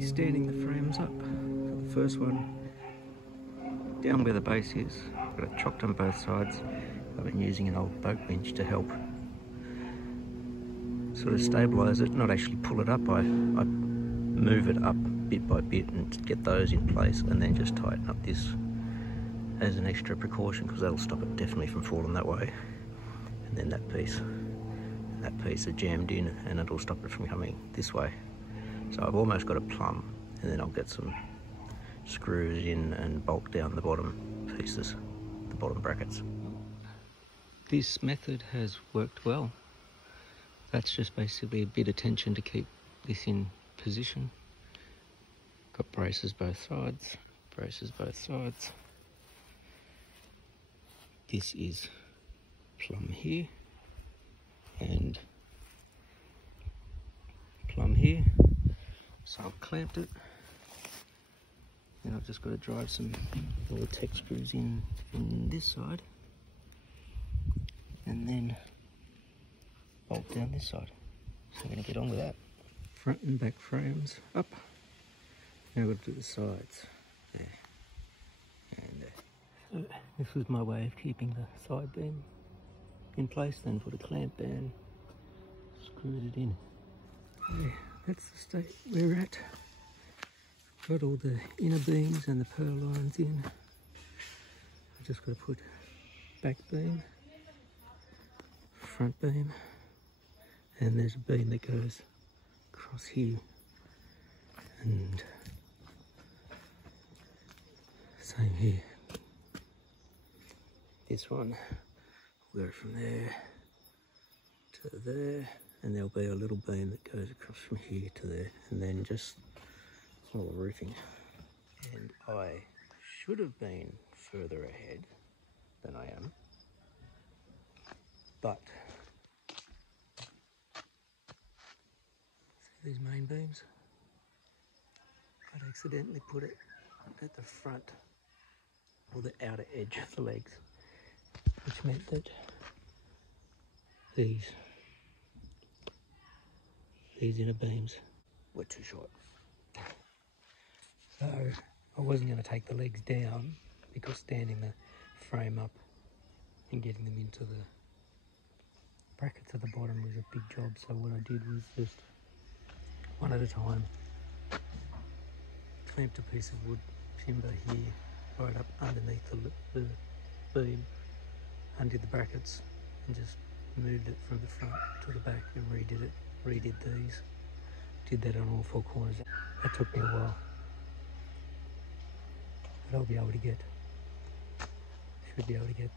Standing the frames up. Got the first one down where the base is. Got it chocked on both sides. I've been using an old boat bench to help sort of stabilise it, not actually pull it up. I move it up bit by bit and get those in place, and then just tighten up this as an extra precaution, because that'll stop it definitely from falling that way. And then that piece are jammed in, and it'll stop it from coming this way. So I've almost got a plumb, and then I'll get some screws in and bolt down the bottom pieces, the bottom brackets. This method has worked well. That's just basically a bit of tension to keep this in position. Got braces both sides, braces both sides. This is plumb here and plumb here. So I've clamped it. Then I've just got to drive some little tech screws in this side, and then bolt down this side. So I'm going to get on with that. Front and back frames up. Now we've got to do the sides. There. And there. So this was my way of keeping the side beam in place, then put a clamp down, screwed it in. There, that's the state we're at. Got all the inner beams and the pearl lines in. I've just got to put back beam, front beam, and there's a beam that goes across here, and same here. This one will go from there to there, and there'll be a little beam that goes across from here to there, and then just all the roofing. And I should have been further ahead than I am, but see these main beams? I'd accidentally put it at the front or the outer edge of the legs, which meant that these inner beams were too short. So I wasn't going to take the legs down, because standing the frame up and getting them into the brackets at the bottom was a big job. So what I did was just one at a time, clamped a piece of wood timber here right up underneath the beam, undid the brackets, and just moved it from the front to the back and redid these. Did that on all four corners. That took me a while, but I'll be able to should be able to get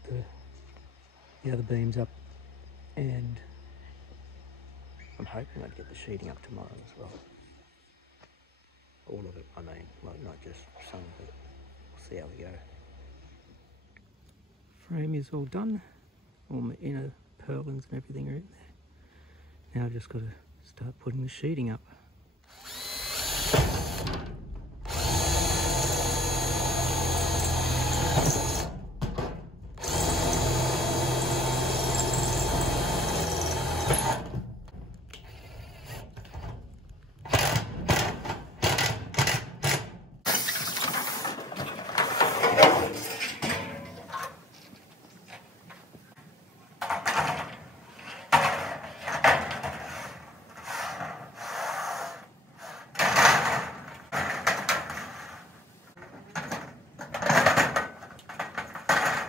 the other beams up, and I'm hoping I'd get the sheeting up tomorrow as well. All of it, I mean, like not just some of it. We'll see how we go. Frame is all done. All my inner purlins and everything are in there. Now I've just got to start putting the sheeting up.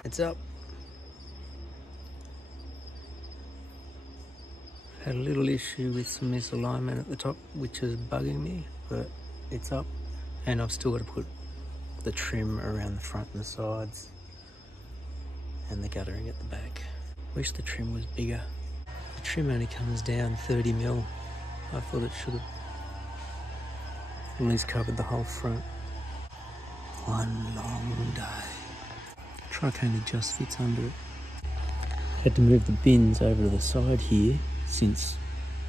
It's up. Had a little issue with some misalignment at the top, which is bugging me, but it's up. And I've still got to put the trim around the front and the sides and the guttering at the back. Wish the trim was bigger. The trim only comes down 30mm. I thought it should have at least covered the whole front. One long day. Truck only just fits under it. Had to move the bins over to the side here, since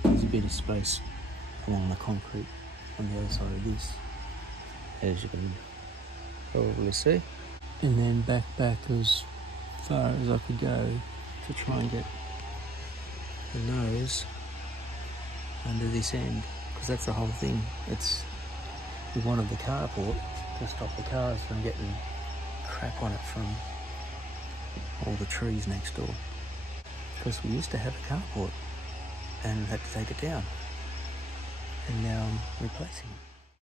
there's a bit of space along the concrete on the other side of this, as you can probably see. And then back as far as I could go to try and get the nose under this end, because that's the whole thing. It's we wanted the carport to stop the cars from getting crap on it from all the trees next door. Because we used to have a carport and had to take it down. And now I'm replacing it.